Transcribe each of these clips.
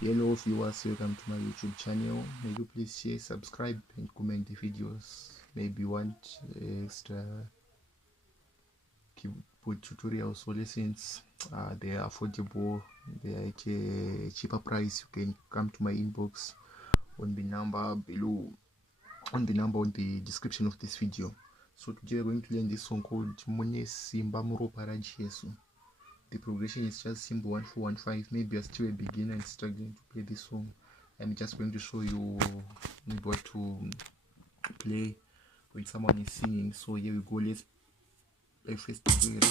Hello viewers, welcome to my YouTube channel. May you please share, subscribe and comment the videos. Maybe you want extra keyboard tutorials or lessons. They are affordable, they are at a cheaper price. You can come to my inbox on the number below, on the description of this video. So today we're going to learn this song called Mune, simba, muropa, raJesu. The progression is just simple 1 4 1 5. Maybe you're still a beginner and struggling to play this song. I'm just going to show you what to play when someone is singing. So here we go. Let's play first together.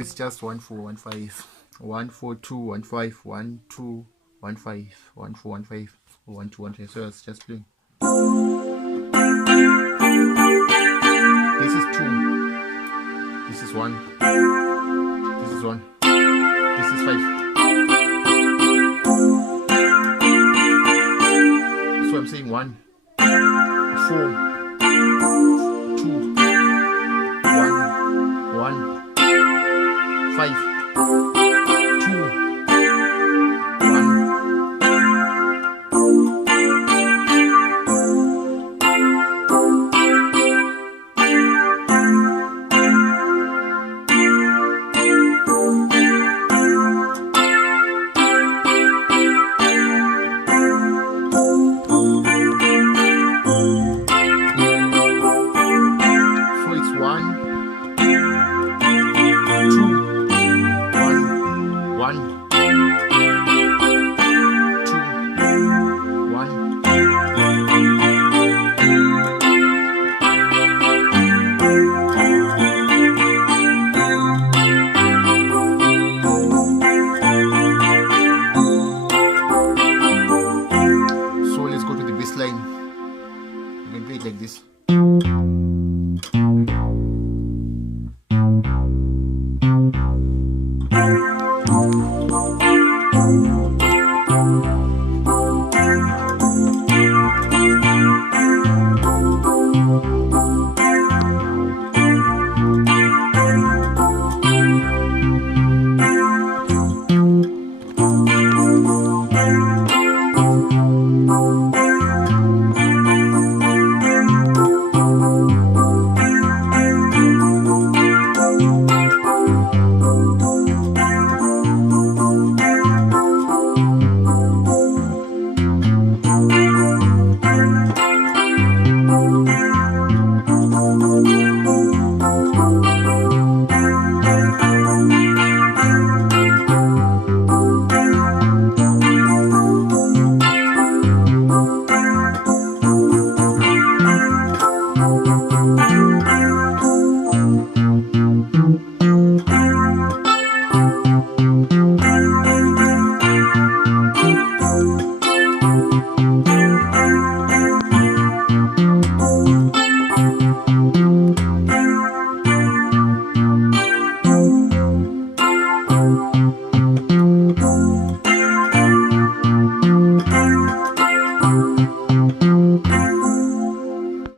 It's just 1 4 1 5 1 4 2 1 5 1 2 1 5 1 4 1 5 1 2 1 5. So it's just playing.